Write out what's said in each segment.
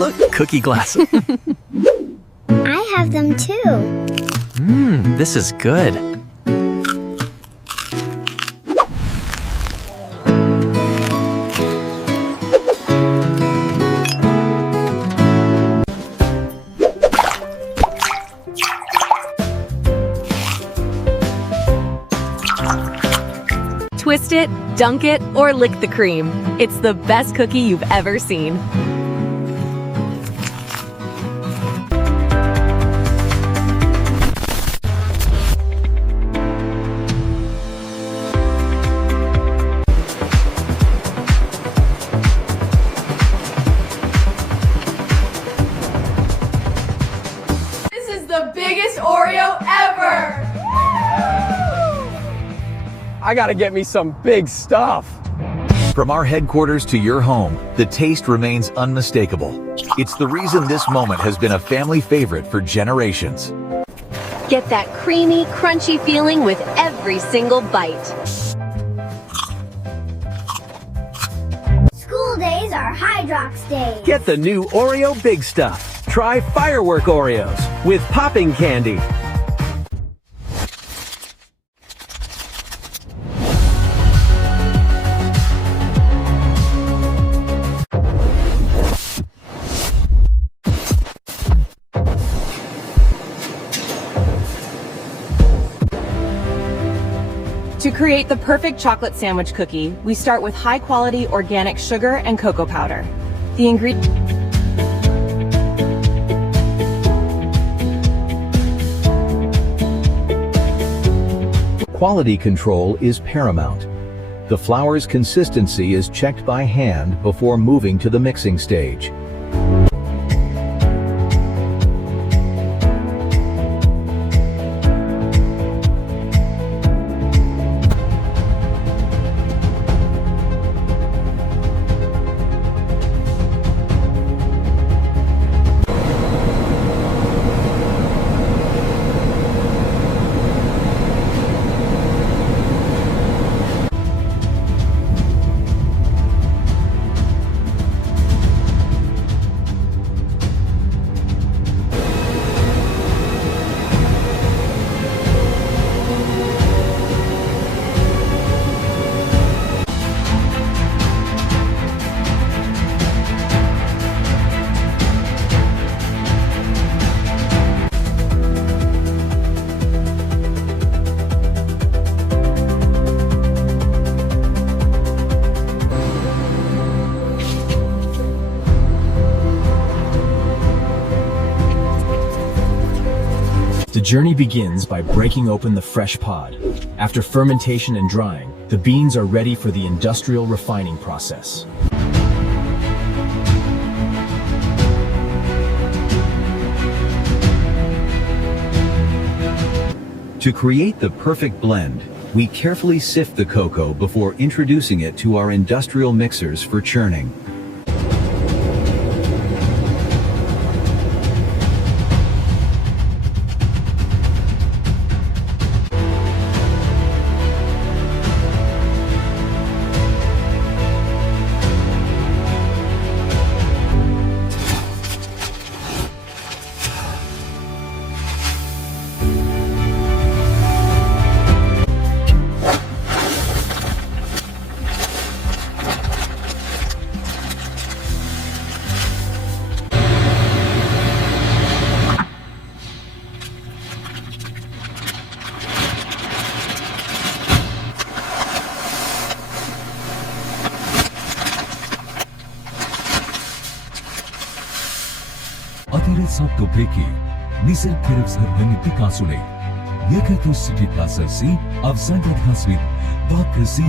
look, cookie glass. I have them too. This is good. Twist it, dunk it, or lick the cream. It's the best cookie you've ever seen. This is the biggest Oreo ever! I gotta get me some big stuff. From our headquarters to your home, the taste remains unmistakable. It's the reason this moment has been a family favorite for generations. Get that creamy, crunchy feeling with every single bite. School days are Hydrox days. Get the new Oreo Big Stuff. Try firework Oreos with popping candy. To create the perfect chocolate sandwich cookie, we start with high-quality organic sugar and cocoa powder. The ingredients Quality control is paramount. The flour's consistency is checked by hand before moving to the mixing stage. The journey begins by breaking open the fresh pod. After fermentation and drying, the beans are ready for the industrial refining process. To create the perfect blend, we carefully sift the cocoa before introducing it to our industrial mixers for churning. Topeki, Nisir Kerevs Herbeni Picasso-le. Yekatu City Plaza C, Avzandat Hasvit, Bakrasi.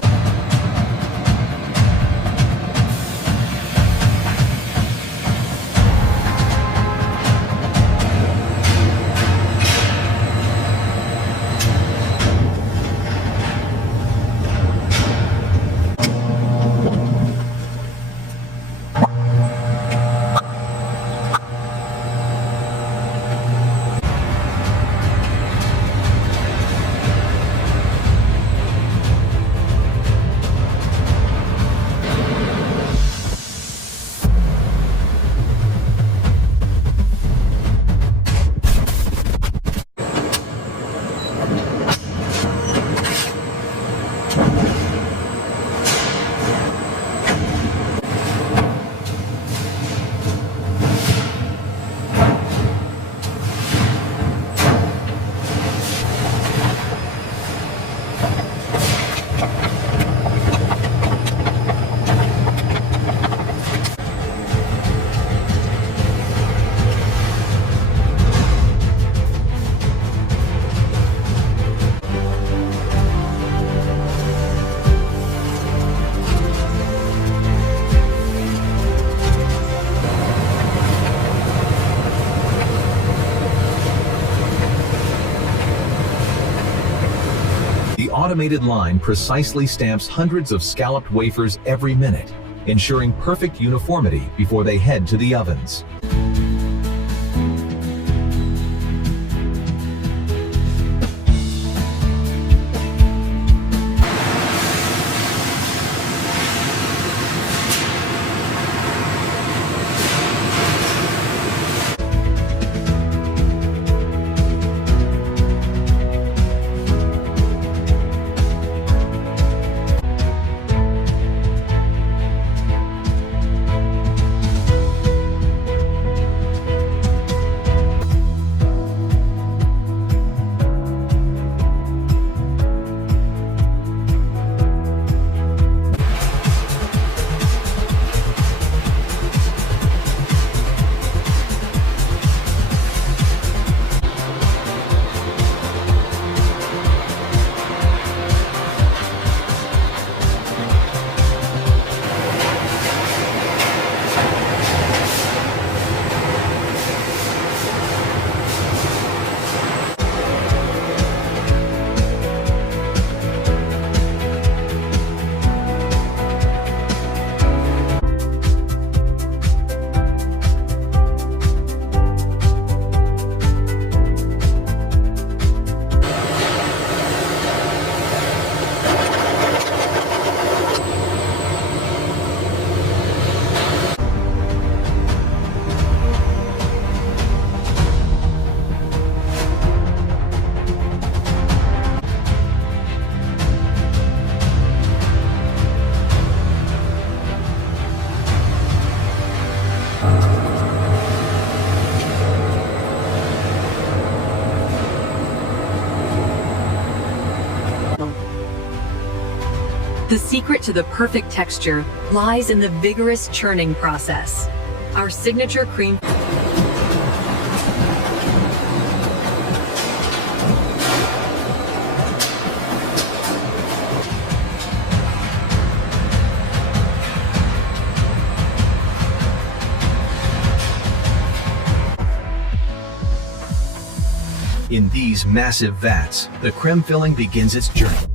The automated line precisely stamps hundreds of scalloped wafers every minute, ensuring perfect uniformity before they head to the ovens. The secret to the perfect texture lies in the vigorous churning process. Our signature cream In these massive vats, the creme filling begins its journey.